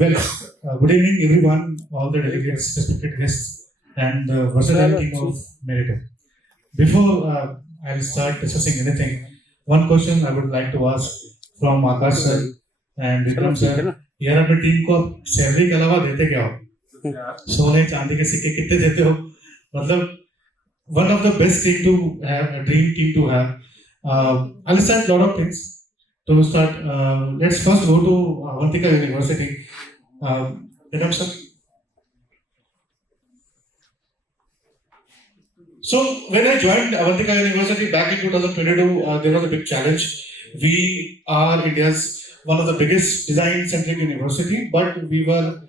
Good evening, everyone, all the delegates, respected guests, and the versatile team of Meritor. Before I'll start discussing anything, one question I would like to ask from Akash sir and Vikram sir. यार अपनी team को आप salary के अलावा देते क्या हो? सोने चांदी के सिक्के कितने देते हो? मतलब one of the best team to have, a dream team to have. I'll start a lot of things. To start, let's first go to Avantika University. Vikram sir. So when I joined Avantika University back in 2022, there was a big challenge. We are India's one of the biggest design-centric university, but we were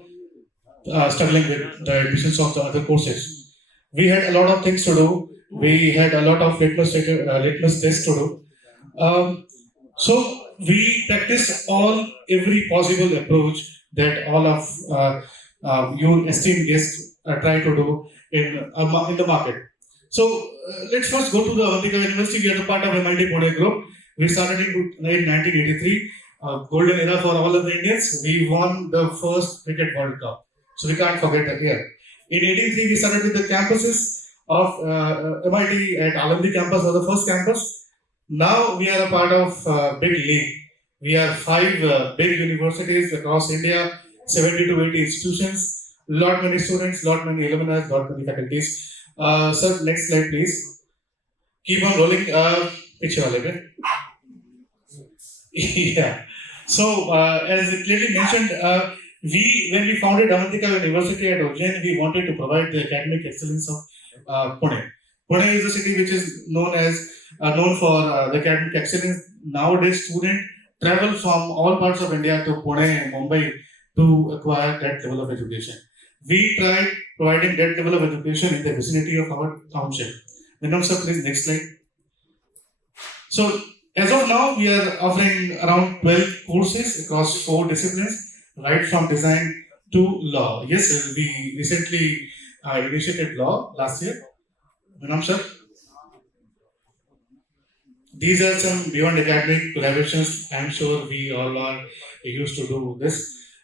struggling with the admissions of the other courses. We had a lot of things to do. We had a lot of litmus tests to do. So we practiced every possible approach that all of your esteemed guests try to do in the market. So let's first go to the Avantika University. We are the part of MIT Pune Group. We started in 1983. Golden era for all of the Indians. We won the first Cricket World Cup. So we can't forget that here. In 83, we started with the campuses of MIT at Alumni campus was the first campus. Now we are a part of big league. We are 5 big universities across India, 70 to 80 institutions, lot many students, lot many alumni, lot many faculties. Sir, next slide, please. Keep on rolling. Picture wale pe. Yeah. So, as clearly mentioned, when we founded Avantika University at Ujjain, we wanted to provide the academic excellence of Pune. Pune is a city which is known for the academic excellence. Nowadays, students travel from all parts of India to Pune and Mumbai to acquire that level of education. We tried providing that level of education in the vicinity of our township. Vinod sir, please next slide. So, as of now, we are offering around 12 courses across 4 disciplines, right from design to law. Yes, sir, we recently initiated law last year. Vinod sir. These are some beyond academic collaborations. I'm sure we all are used to do this.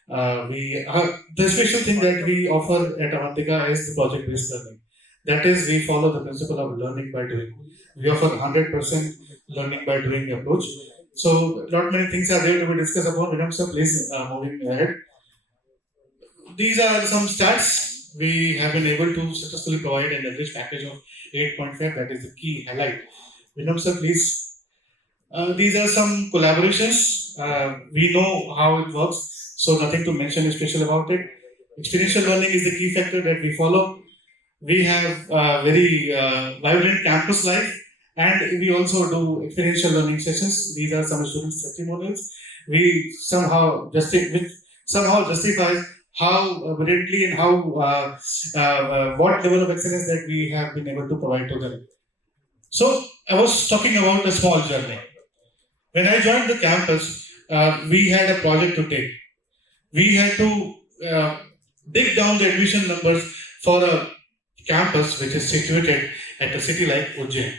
The special thing that we offer at Avantika is the project-based learning. That is, we follow the principle of learning by doing. We offer 100% learning by doing approach. So, not many things are there to be discussed about. Vinod sir, please moving ahead. These are some stats. We have been able to successfully provide an average package of 8.5. That is the key highlight. Vinod sir, please. These are some collaborations. We know how it works, so nothing to mention special about it. Experiential learning is the key factor that we follow. We have very vibrant campus life, and we also do experiential learning sessions. These are some students' testimonials. We somehow justifies how brilliantly and how what level of excellence that we have been able to provide to them. So I was talking about a small journey. When I joined the campus, we had a project to take. We had to dig down the admission numbers for a campus which is situated at a city like Ujjain.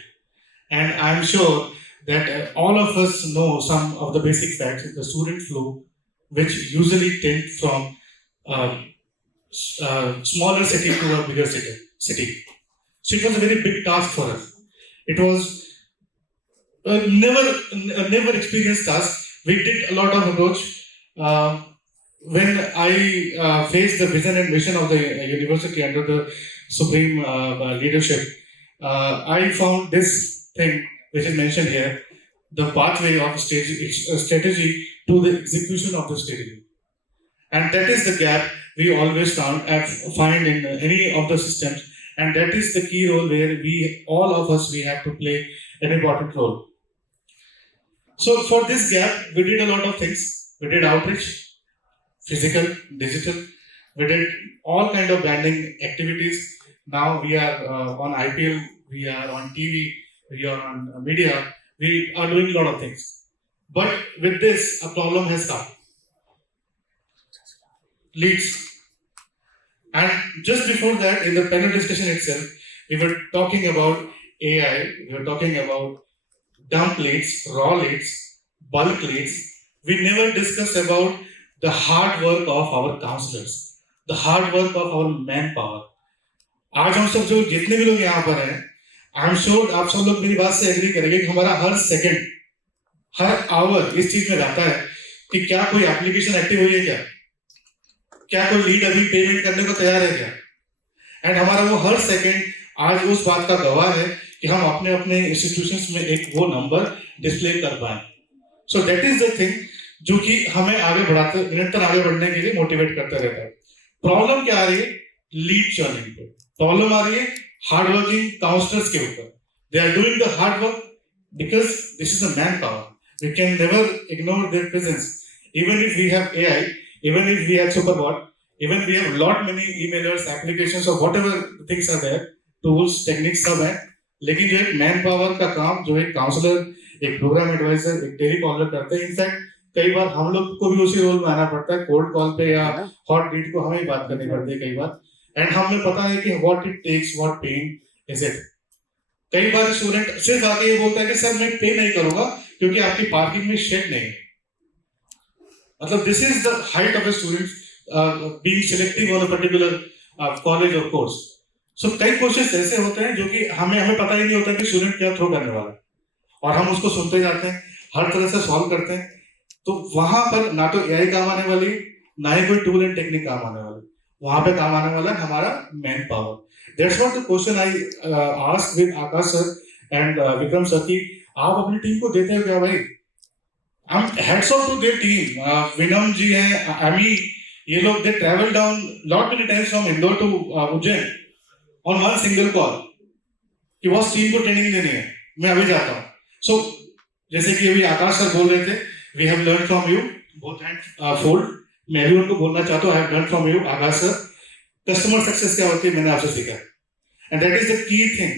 And I'm sure that all of us know some of the basic facts. The student flow, which usually tend from smaller city to a bigger city. So it was a very big task for us. It was a never experienced task. We did a lot of approach. When I faced the vision and mission of the university under the supreme leadership, I found this thing which is mentioned here, the pathway of strategy to the execution of the strategy. And that is the gap we always find in any of the systems. And that is the key role where all of us have to play an important role. So for this gap, we did a lot of things. We did outreach, physical, digital. We did all kind of branding activities. Now we are on IPL, we are on TV, we are on media. We are doing a lot of things. But with this, a problem has come. Leads. And just before that, in the panel discussion itself, we were talking about AI, we were talking about dump leads, raw leads, bulk leads. We never discussed about the hard work of our counselors, the hard work of our manpower. आज हम सब जो जितने भी लोग यहाँ पर हैं, आई एम श्योर आप सब लोग मेरी बात से एग्री करेंगे कि हमारा हर सेकंड, हर आवर इस चीज में रहता है कि क्या कोई एप्लीकेशन एक्टिव हुई है, क्या कोई लीड अभी पेमेंट करने को तैयार है क्या, एंड हमारा वो हर सेकंड आज उस बात का गवाह है कि हम अपने अपने इंस्टीट्यूशंस में एक वो नंबर डिस्प्ले कर पाए. सो दैट इज द थिंग जो कि हमें आगे बढ़ाते, निरंतर आगे बढ़ने के लिए मोटिवेट करता रहता है. प्रॉब्लम क्या आ रही है? लीड चर्निंग पे प्रॉब्लम आ रही है, हार्ड वर्किंग काउंसलर्स के ऊपर. They are doing the hard work because this is the manpower. We can never ignore their presence. Even if we have AI, even if we have superbot, even we have lot many emailers, applications or whatever things are there, tools, techniques सब है, लेकिन जो एक man power का काम जो एक counsellor, एक प्रोग्राम एडवाइजर, एक टेली कॉलर करते हैं, इनफैक्ट कई बार हम लोग को भी उसी रोल में आना पड़ता है. कोल्ड कॉल पे या हॉट लीड को हमें ही बात करनी पड़ती है कई बार, एंड हमें पता है कि what it takes, what pain is it. कई बार स्टूडेंट सिर्फ आके ये बोलता है कि सर मैं पे नहीं करूंगा क्योंकि आपकी पार्किंग में शेड नहीं है. मतलब this is the height of a student being selective on a particular college or course. So कई कोर्सेज ऐसे होते हैं जो कि हमें पता ही नहीं होता कि स्टूडेंट क्या थ्रो करने वाला है, और हम उसको सुनते जाते हैं, हर तरह से सॉल्व करते हैं. तो वहां पर ना तो एआई काम आने वाली, ना ही कोई टूल एंड टेक्निक काम आने वाली. वहां पे काम आने वाला है हमारा man power. That's what the question I asked with Akash sir and Vikram sir कि आप अपनी टीम को देते हो क्या भाई? I'm heads off to their team. विनम जी हैं, अमी, ये लोग they travel down lot many times from Indore to Ujjain on one single call कि बॉस टीम को ट्रेनिंग देनी है, मैं अभी जाता हूँ. So जैसे कि अभी आकाश सर बोल रहे थे, we have learned from you, both hands fold. मैं भी उनको बोलना चाहता हूँ, I have learned from you Akash sir. Customer success क्या होती है मैंने आपसे सीखा, and that is the key thing.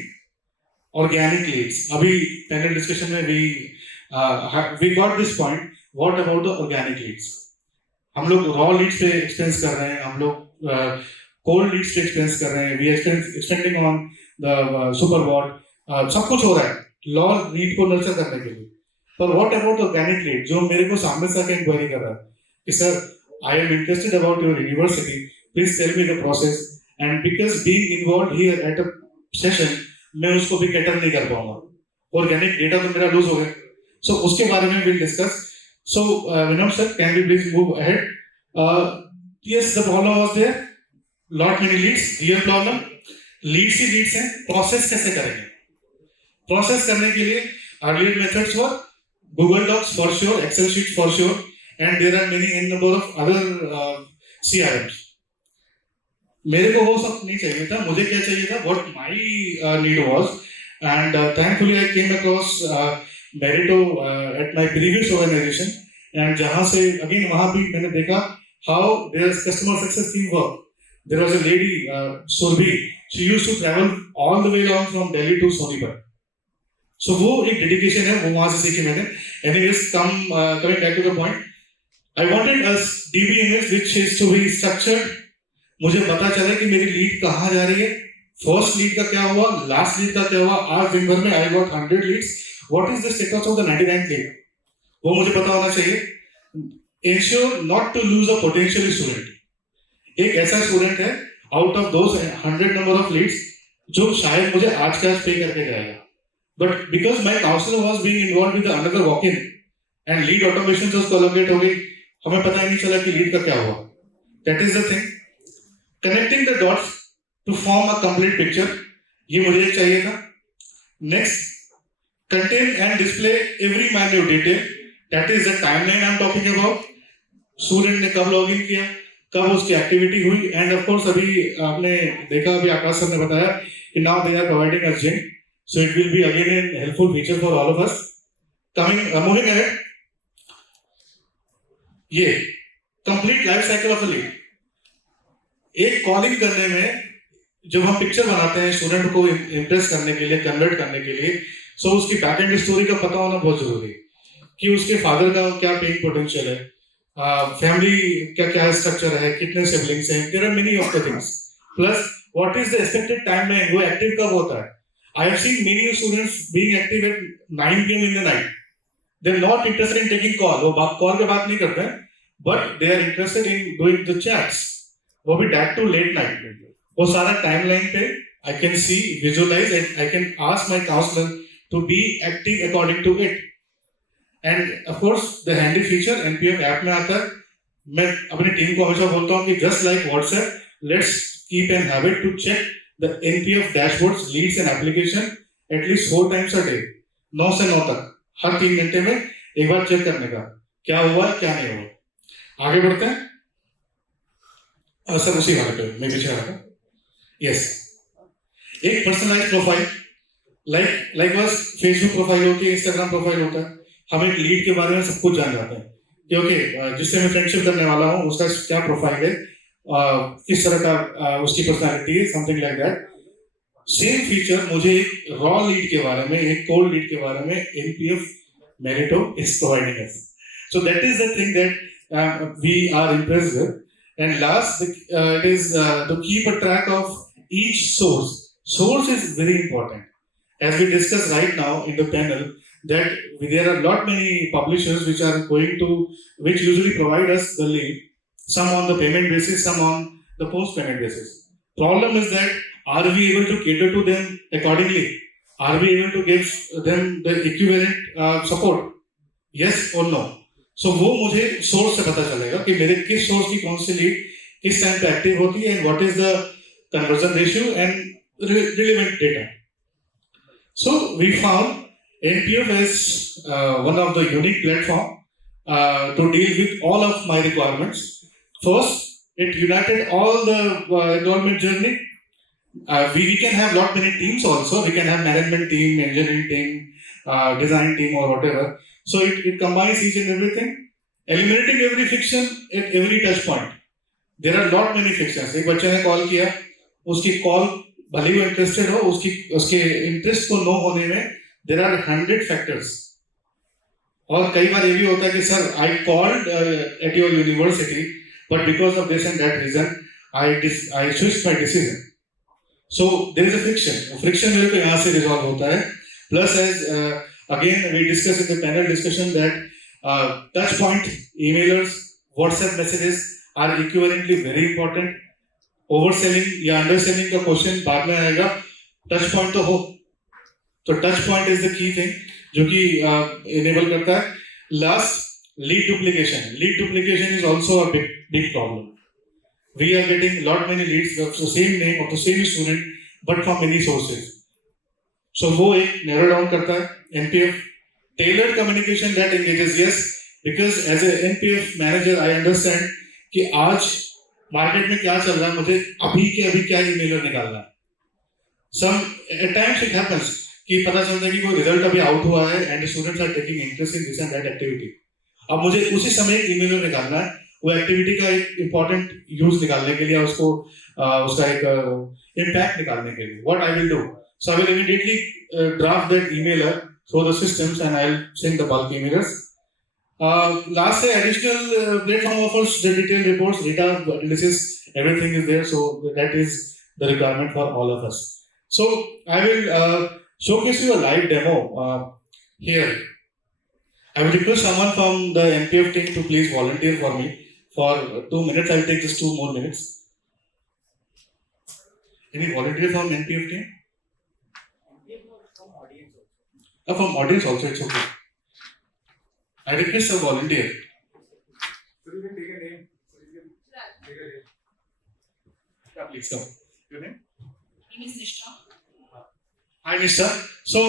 Organic leads. अभी पैनल डिस्कशन में we got this point. What about the organic leads? हम लोग रॉ लीड्स पे एक्सपेंस कर रहे हैं, हम लोग कोल्ड लीड्स पे एक्सपेंस कर रहे हैं, we are expending on the superbot, सब कुछ हो रहा है लॉ लीड को नर्चर करने के लिए. पर व्हाट अबाउट ऑर्गेनिक लीड जो मेरे को सामने से आके इंक्वायरी कर रहा है कि sir I am interested about your university, please tell me the process, and because being involved here at a session मैं उसको भी कैटर नहीं कर पाऊंगा, ऑर्गेनिक डेटा तो मेरा लूज हो गया. So उसके बारे में we'll discuss. So Vinam sir, can we please move ahead? Yes, the problem was there. Lot many leads. Real problem. Leads he leads हैं. Process कैसे करेंगे? Process करने के लिए earlier methods were Google Docs for sure, Excel sheets for sure, and there are many n number of other CRMs. मेरे को वो सब नहीं चाहिए था. मुझे क्या चाहिए था? What my need was, and thankfully I came across Merito at my previous organization, and जहाँ से again वहाँ भी मैंने देखा how their customer success team work. There was a lady Surbhi, she used to travel all the way along from Delhi to Sonipat. So वो एक dedication है, वो वहाँ से सीखी मैंने. Anyways, coming back to the point, I wanted a DBMS which is to be structured. मुझे पता चला कि मेरी लीड कहाँ जा रही है, फर्स्ट लीड का क्या हुआ, लास्ट लीड का क्या हुआ. आज दिन भर में I got 100 leads. What is the status of the 99th lead? वो मुझे पता होना चाहिए. Ensure not to lose a potential student. एक ऐसा स्टूडेंट है out of those 100 number of leads जो शायद मुझे आज के आज पे करके जाएगा, but because my counselor was being involved with another walk-in and lead automation just collaborate हो गई, हमें पता ही नहीं चला कि lead का क्या हुआ. That is the thing. Connecting the dots to form a complete picture. ये मुझे चाहिए था. Next. Contain and display every minute detail. That is the timeline I am talking about. Student ने कब लॉगिन किया, कब उसकी एक्टिविटी हुई, एंड ऑफ कोर्स अभी आपने देखा, अभी आकाश सर ने बताया कि now they are providing us gym, so it will be again a helpful feature for all of us. Moving ahead, ये complete life cycle of a lead. एक कॉलिंग करने में जब हम पिक्चर बनाते हैं स्टूडेंट को इम्प्रेस करने के लिए, कन्वर्ट करने के लिए, सो उसकी बैक एंड स्टोरी का पता होना बहुत जरूरी है कि उसके फादर का क्या पेइंग पोटेंशियल है, फैमिली का क्या स्ट्रक्चर है, कितने सिबलिंग्स हैं, there are many of the things, plus what is the expected timeline, वो एक्टिव कब होता है. I have seen many students being active at 9 PM in the night. They are not interested in taking call. वो call पे बात नहीं करते हैं, but they are interested in doing the chats. वो भी that too late night. वो सारा timeline पे I can see, visualize, and I can ask my counselor to be active according to it. And of course, the handy feature NPF app में आता है. मैं अपनी टीम को हमेशा बोलता हूँ कि just like WhatsApp, let's keep an habit to check the NPF dashboards, leads and application at least 4 times a day. 9 से 9 तक हर 3 घंटे में एक बार चेक करने का क्या हुआ है क्या नहीं हुआ. आगे बढ़ते हैं. सर उसी वाले पे मैं पीछे आ रहा. यस, एक पर्सनलाइज प्रोफाइल लाइक बस फेसबुक प्रोफाइल होती है, इंस्टाग्राम प्रोफाइल होता है. हम एक लीड के बारे में सब कुछ जान जाते हैं कि ओके जिससे मैं फ्रेंडशिप करने वाला हूँ उसका क्या प्रोफाइल है, किस तरह का उसकी पर्सनालिटी है, something like that. Same feature मुझे एक रॉ लीड के बारे में, एक कोल्ड लीड के बारे में NPF Meritto is providing us. So that is the thing that we are impressed with. And last it is to keep a track of each source. Source is very important. As we discussed right now in the panel, that there are lot many publishers which are going to, which usually provide us the lead, some on the payment basis, some on the post payment basis. Problem is that are we able to cater to them accordingly? Are we able to give them the equivalent support? Yes or no? So वो मुझे source से पता चलेगा कि मेरे किस source की कौन सी lead किस time पे active होती है, and what is the conversion ratio and relevant data. So we found NPF as one of the unique platform to deal with all of my requirements. First, it united all the enrollment journey. We can have lot many teams also. We can have management team, engineering team, design team or whatever. So it combines each and everything, eliminating every friction at every touch point. There are lot many frictions. एक बच्चे ने call किया, उसकी call भले ही interested हो, उसके interest को no होने में देयर आर 100 फैक्टर्स. और कई बार ये भी होता है कि sir I called at your university but because of this and that reason I switch my decision. So there is a friction मेरे को यहाँ से रिजॉल्व होता है. Plus as again we discuss in the panel discussion that touch point emailers, WhatsApp messages are equivalently very important. Overselling या underselling का question बाद में आएगा, टच पॉइंट तो हो. तो touch point is the key thing जो कि इनेबल करता है. Last, lead duplication is also a big problem. We are getting lot many leads of the same name of the same student but from many sources. So वो एक narrow down करता है. NPF tailored communication that engages. Yes, because as a NPF manager I understand कि आज market में क्या चल रहा है, मुझे अभी के अभी क्या ईमेलर निकालना है. सम एट टाइम्स इट हैपेंस कि पता चलता है कि कोई रिजल्ट अभी आउट हुआ है and students are taking interest in this and that activity. अब मुझे उसी समय एक ईमेलर निकालना है वो एक्टिविटी का एक इंपॉर्टेंट यूज निकालने के लिए, उसको उसका एक इम्पैक्ट निकालने के लिए. What I will do, so I will immediately draft that emailer through the systems and I will send the bulk emailers. Last additional platform offers the detailed reports, data analysis, everything is there. So that is the requirement for all of us. So I will showcase you a live demo here. I will request someone from the NPF team to please volunteer for me for 2 minutes. I will take just 2 more minutes. Any volunteer from NPF team? From audience also, it's okay. I request a volunteer. So you can take a name. Yeah, please come. Your name? My name is Nishtha. Hi, Nishtha. So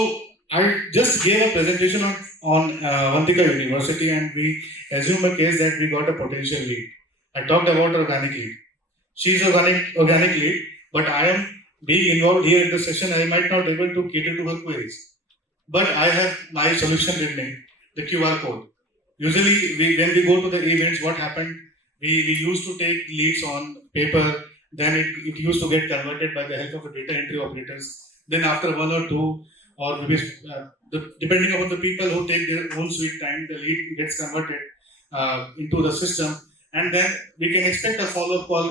I just gave a presentation on Avantika University, and we assume a case that we got a potential lead. I talked about organic lead. She is organic lead, but I am being involved here in the session. I might not be able to cater to her queries, but I have my solution with me. The QR code. Usually, when we go to the events, what happened? We used to take leads on paper, then it used to get converted by the help of the data entry operators. Then after 1 or 2, or maybe depending upon the people who take their own sweet time, the lead gets converted into the system, and then we can expect a follow-up call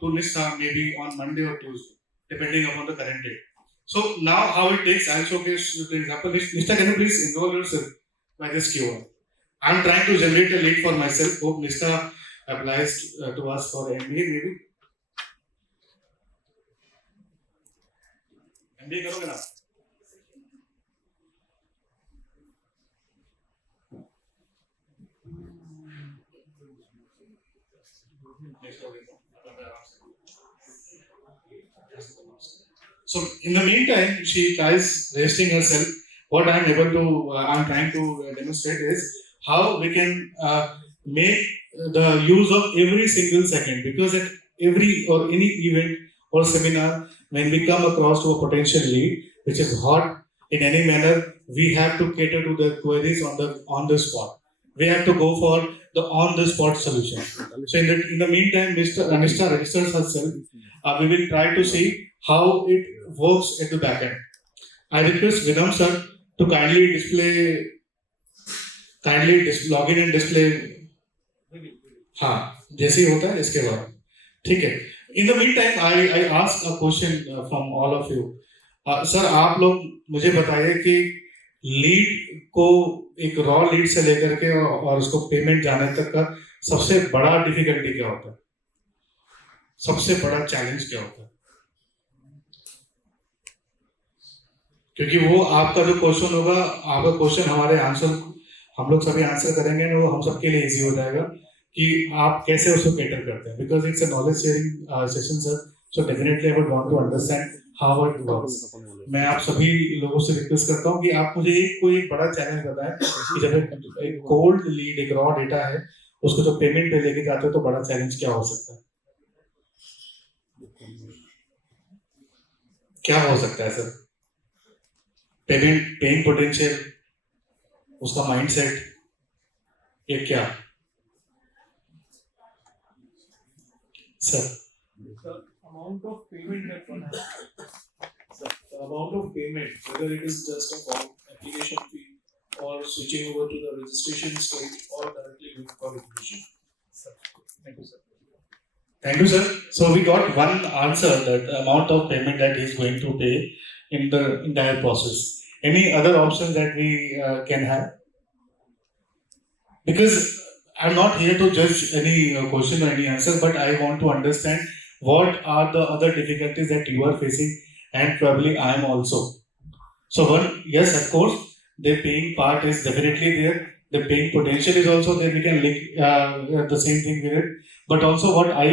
to Nishtha maybe on Monday or Tuesday, depending upon the current date. So now how it takes, I'll showcase the example. Nishtha, can you please enroll yourself by this QR? I'm trying to generate a lead for myself. Hope Nishta applies to us for MBA maybe. MBA करोगे ना? So in the meantime, she tries resting herself. What I'm trying to demonstrate is how we can make the use of every single second, because at every or any event or seminar, when we come across to a potential lead which is hot in any manner, we have to cater to the queries on the spot. We have to go for the on the spot solution. So in the meantime, Mr. Anishta registers herself. We will try to see how it works at the back end. I request Vidam sir to log in and display. हाँ, जैसे ही होता है इसके बाद ठीक है. In the meantime, I ask a question from all of you. Sir आप लोग मुझे बताइए कि लीड को एक रॉ लीड से लेकर के और उसको पेमेंट जाने तक का सबसे बड़ा डिफिकल्टी क्या होता है, सबसे बड़ा चैलेंज क्या होता है? क्योंकि वो आपका जो क्वेश्चन होगा, आपका क्वेश्चन हमारे आंसर, हम लोग सभी आंसर करेंगे ना, वो हम सबके लिए इजी हो जाएगा कि आप कैसे उसको कैटर करते हैं. Because it's a knowledge sharing session sir, so definitely I would want to understand how it works. मैं आप सभी लोगों से रिक्वेस्ट करता हूँ कि आप मुझे कोई एक बड़ा चैलेंज बताएं कि जब एक कोल्ड लीड, एक रॉ डेटा है, उसको जब पेमेंट पे लेके जाते हो तो बड़ा चैलेंज क्या हो सकता है? क्या हो सकता है सर? पेइंग पोटेंशियल, उसका माइंडसेट, ये क्या sir? Amount of payment that one has. The amount of payment, whether it is just a form application fee or switching over to the registration stage or directly going for admission. Thank you, sir. Thank you, sir. So we got one answer, that amount of payment that he is going to pay in the entire process. Any other options that we can have? Because I'm not here to judge any question or any answer, but I want to understand what are the other difficulties that you are facing, and probably I am also. So one, yes, of course, the paying part is definitely there. The paying potential is also there. We can link the same thing with it. But also what I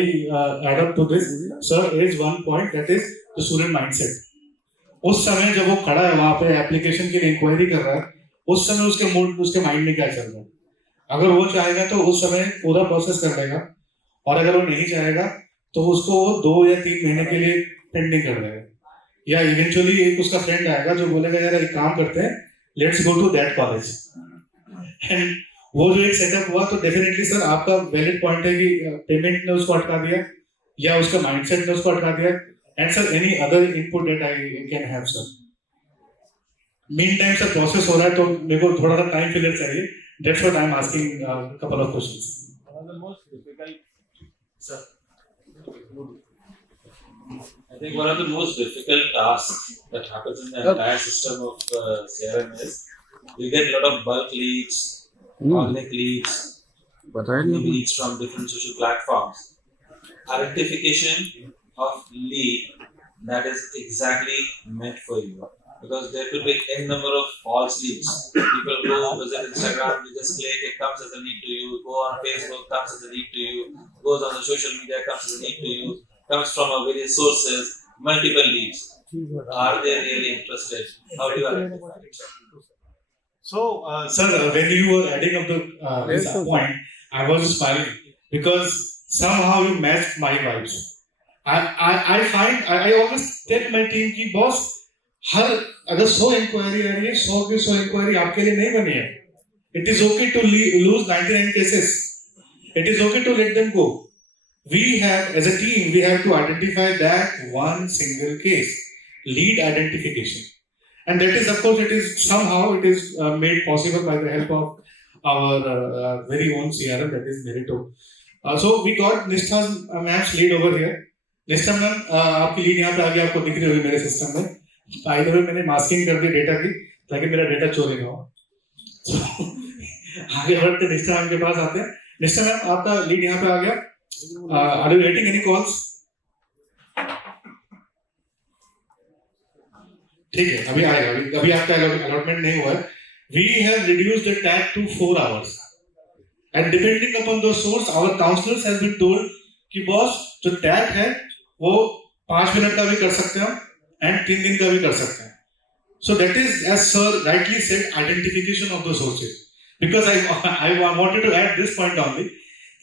add up to this, sir, is one point, that is the student mindset. उस समय जब वो खड़ा है वहाँ पे application के लिए इंक्वायरी कर रहा है, उस समय उसके मूड, उसके माइंड में क्या चल रहा है? अगर वो चाहेगा तो उस समय पूरा प्रोसेस कर लेगा, और अगर वो नहीं चाहेगा तो उसको 2 या 3 महीने के लिए पेंडिंग कर देगा. या इवेंचुअली एक उसका फ्रेंड आएगा जो बोलेगा यार एक काम करते हैं, let's go to that college. And वो जो एक सेटअप हुआ, तो डेफिनेटली सर आपका वैलिड पॉइंट है कि पेमेंट ने उसको अटका दिया या उसका माइंडसेट ने उसको अटका दिया. And sir any other input that I can have sir? Mean time sir process हो रहा है तो मेरे को थोड़ा सा टाइम फिलर चाहिए. That's what I am asking couple of questions. One of the most difficult, sir I think one of the most difficult tasks that happens in the entire system of CRM is you get a lot of bulk leads, organic leads, leads from different social platforms. Identification of lead that is exactly meant for you, because there could be n number of false leads. People go visit Instagram, you just click, it comes as a lead to you. Go on Facebook, comes as a lead to you. Goes on the social media, comes as a lead to you. Comes from various sources, multiple leads. Are they really interested? How do you identify it? So, sir, when you were adding up the this point, I was smiling because somehow you matched my vibes. I find I always tell my team कि boss, हर अगर 100 inquiry आ रही है, 100 की 100 inquiry आपके लिए नहीं बनी है. It is okay to lose 99 cases. It is okay to let them go. We have, as a team, we have to identify that one single case, lead identification, and that is, of course, it is somehow it is made possible by the help of our very own CRM, that is Merito. So we got Nishtha's ma'am's lead over here. Nishtha ma'am, आपकी lead यहाँ पे आगे आपको दिख रही होगी मेरे system में. By the way, मैंने मास्किंग कर दी डेटा की ताकि मेरा डेटा चोरी ना हो. आगे बढ़ते निष्ठा मैम के पास आते हैं. निष्ठा मैम, आपका लीड यहाँ पे आ गया. Are you getting any calls? ठीक है, अभी आएगा. अभी आपका अलॉटमेंट नहीं हुआ है. We have reduced the tag to 4 hours. And depending upon the source, our counselors has been told कि बॉस जो टैग है वो 5 मिनट का भी कर सकते हैं and 3 दिन का भी कर सकते हैं. So that is, as sir rightly said, identification of the sources. Because I wanted to add this point only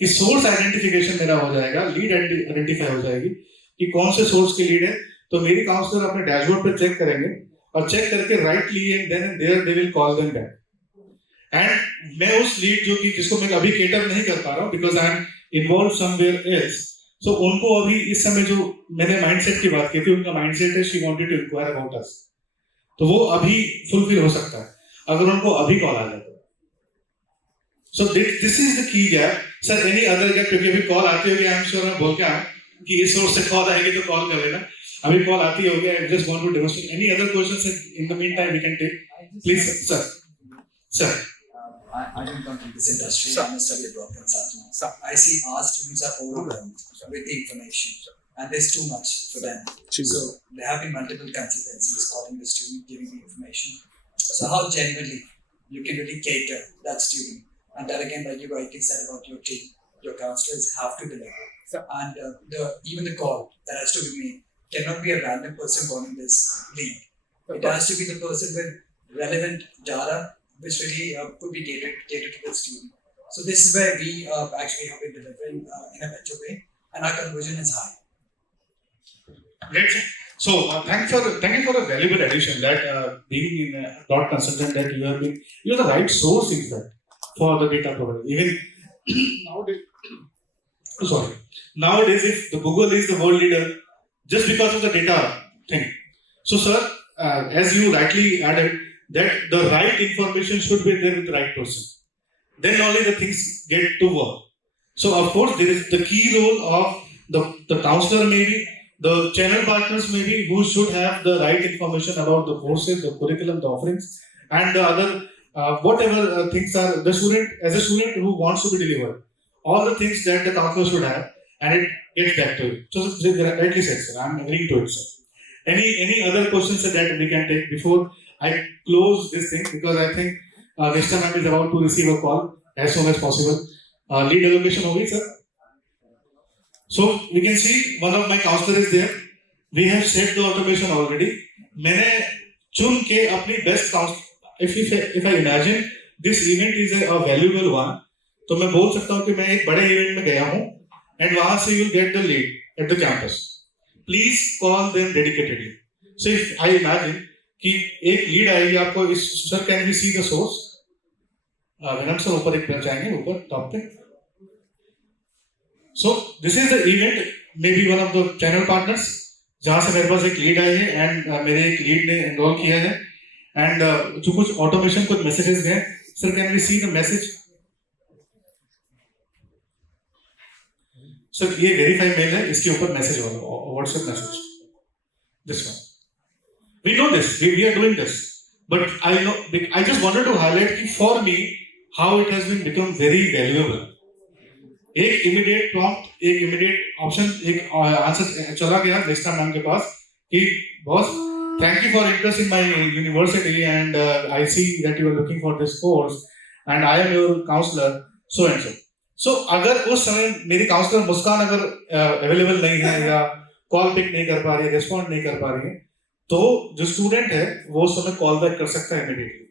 कि source identification मेरा हो जाएगा, lead identify हो जाएगी कि कौन से source की lead है. तो मेरी काउंसलर अपने डैशबोर्ड पे चेक करेंगे और चेक करके rightly and then there they will call them back. And मैं उस लीड जो कि जिसको मैं अभी केटर नहीं कर पा रहा हूँ because I am involve somewhere else, so उनको अभी इस समय जो मैंने माइंडसेट की बात की थी, उनका माइंडसेट है she wanted to enquire about us, तो वो अभी फुलफिल हो सकता है अगर उनको अभी कॉल आ जाए तो. सो दिस इज द की gap. Sir any other gap, क्योंकि अभी कॉल आती होगी, आई एम श्योर मैं बोल के आऊँ कि इस सोर्स से कॉल आएगी तो कॉल कर लेना. अभी कॉल आती होगी. I just want to demonstrate any other questions in the meantime we can take. Please sir. Sir I didn't come from this industry. I'm a study abroad consultant. I see our students are overwhelmed with the information, and there's too much for them. So there have been multiple consultancies calling the student, giving the information. So how genuinely you can really cater that student, and that again, like you rightly said about your team, your counselors have to deliver. And even the call that has to be made cannot be a random person calling this lead. It has to be the person with relevant data which really could be catered to the student. So this is where we actually have been delivering in a better way, and our conversion is high. Great. So thank you for a valuable addition that being in a dot consultant that you're the right source in fact for the data provider. Even nowadays if the Google is the world leader just because of the data thing. So sir, as you rightly added that the right information should be there with the right person, then only the things get to work. So of course there is the key role of the counselor, maybe the channel partners, maybe, who should have the right information about the courses, the curriculum, the offerings, and the other whatever things are the student, as a student who wants to be delivered, all the things that the counselor should have, and it gets back to you. So rightly said, sir. I'm agreeing to it, sir. Any other questions that we can take before I close this thing, because I think Nishta ma'am is about to receive a call as soon as possible. Lead allocation hogi, sir. So we can see one of my counselor is there. We have set the automation already. मैंने चुन के अपनी best counselor. If I imagine this event is a valuable one, तो मैं बोल सकता हूँ कि मैं एक बड़े event में गया हूँ and वहाँ से you will get the lead at the campus. Please call them dedicatedly. So if I imagine कि एक लीड आएगी आपको इस, sir can we see the source? विनम सर ऊपर एक जाएंगे ऊपर टॉप पे. So this is the event, maybe one of the channel partners, जहां से मेरे पास एक लीड आई है एंड मेरे एक लीड ने एनरोल किया है एंड जो कुछ ऑटोमेशन कुछ मैसेजेस गए. Sir can we see the message? Sir ये वेरीफाई मेल है, इसके ऊपर मैसेज वाला WhatsApp message, this one. We know this, we are doing this, but I just wanted to highlight कि for me how it has been become very valuable. एक immediate prompt, एक immediate option, एक answer चला गया निष्ठा ma'am के पास कि boss, thank you for interest in my university and I see that you are looking for this course and I am your counselor so and so. So अगर उस समय मेरी काउंसलर मुस्कान अगर अवेलेबल नहीं है या कॉल पिक नहीं कर पा रही है, रिस्पॉन्ड नहीं कर पा रही है, तो जो स्टूडेंट है वो उस समय कॉल बैक कर सकता है immediately.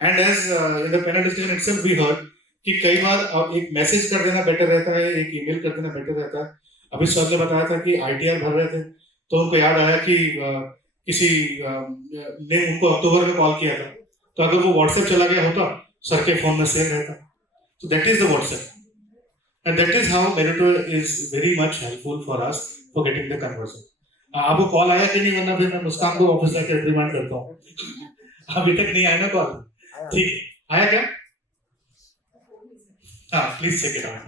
And as in the panel discussion itself we heard कि कई बार एक मैसेज कर देना बेटर रहता है, एक ईमेल कर देना बेटर रहता है. अभी सर ने बताया था कि आईटीआर भर रहे थे तो उनको याद आया कि किसी ने उनको अक्टूबर में कॉल किया था, तो अगर वो व्हाट्सएप चला गया होता सर के फोन में सेव रहता. So that is the WhatsApp, and that is how Merito is very much helpful for us for getting the conversion. आपको कॉल आया कि नहीं, वरना फिर मैं मुस्कान को ऑफिस जाके रिमाइंड करता हूँ. अभी तक नहीं आया ना कॉल? ठीक आया क्या? हाँ प्लीज चेक इट आउट.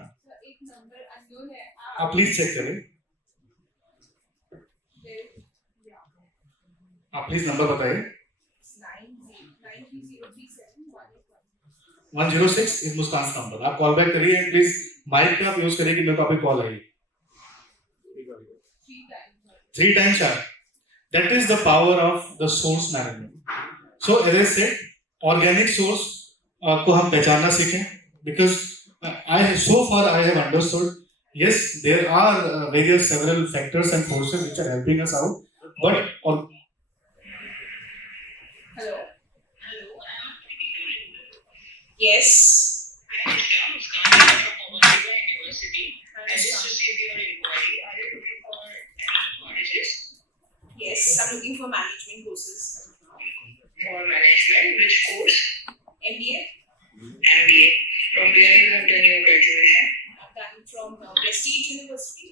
आप प्लीज चेक करें. आप प्लीज नंबर बताइए. 106 is Muskan's number. आप कॉल बैक करिए एंड प्लीज माइक पे आप यूज करिए कि मेरे को अभी call I 3 times sir. That is the power of the source management. So as I said, organic source को हम पहचानना सीखें because so far I have understood yes there are various several factors and forces which are helping us out, but Hello. Yes. I am Muskan from Avantika University. I just received your inquiry. Are you looking for any colleges? Yes, I'm looking for management courses. For management, which course? MBA. MBA. From where you have done your graduation? I've done from Prestige University.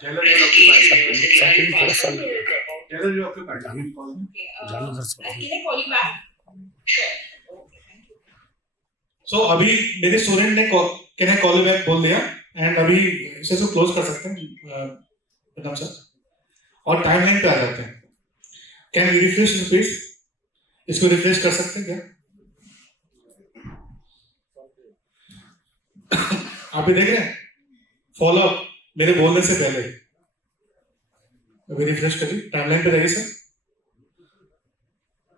Prestige University. Are you passed out or dropout? Okay. Can I call you back? Sure. Okay, thank you. so अभी मेरे student ने can I call you back बोल दिया and अभी इसे तो close कर सकते हैं एकदम सर और टाइमलाइन पे आ जाते हैं. Can you refresh this please? इसको रिफ्रेश कर सकते हैं क्या? आप भी देख रहे हैं फॉलो अप मेरे बोलने से पहले. अभी रिफ्रेश करिए, टाइमलाइन पे रहिए सर.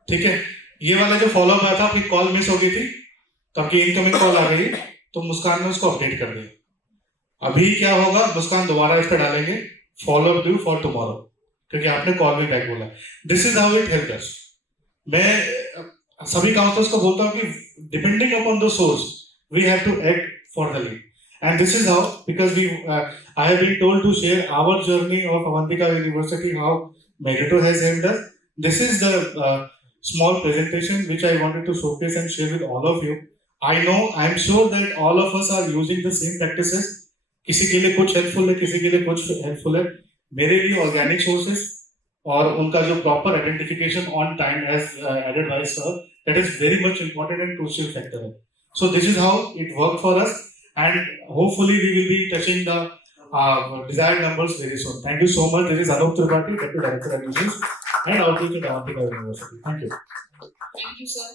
ठीक है, ये वाला जो फॉलो अप आया था आपकी कॉल मिस हो गई थी तो आपकी इनकमिंग कॉल आ गई तो मुस्कान ने उसको अपडेट कर दिया. अभी क्या होगा, मुस्कान दोबारा इस पर डालेंगे follow up due for tomorrow क्योंकि आपने कॉल भी बैक बोला. This is how it help us. मैं सभी काउंसलर्स को बोलता हूँ कि depending upon the source we have to act for the lead. And this is how, because I have been told to share our journey of Avantika University, how Magneto has helped us. This is the small presentation which I wanted to showcase and share with all of you. I'm sure that all of us are using the same practices. किसी के लिए कुछ helpful है, किसी के लिए कुछ helpful है. मेरे लिए organic sources और उनका जो proper identification on time as added by sir, that is very much important and crucial factor. So this is how it worked for us. And hopefully we will be touching the desired numbers very soon. Thank you so much. This is Anup Tripathi, Deputy Director Admissions and Outreach at Avantika University. Thank you. Thank you, sir.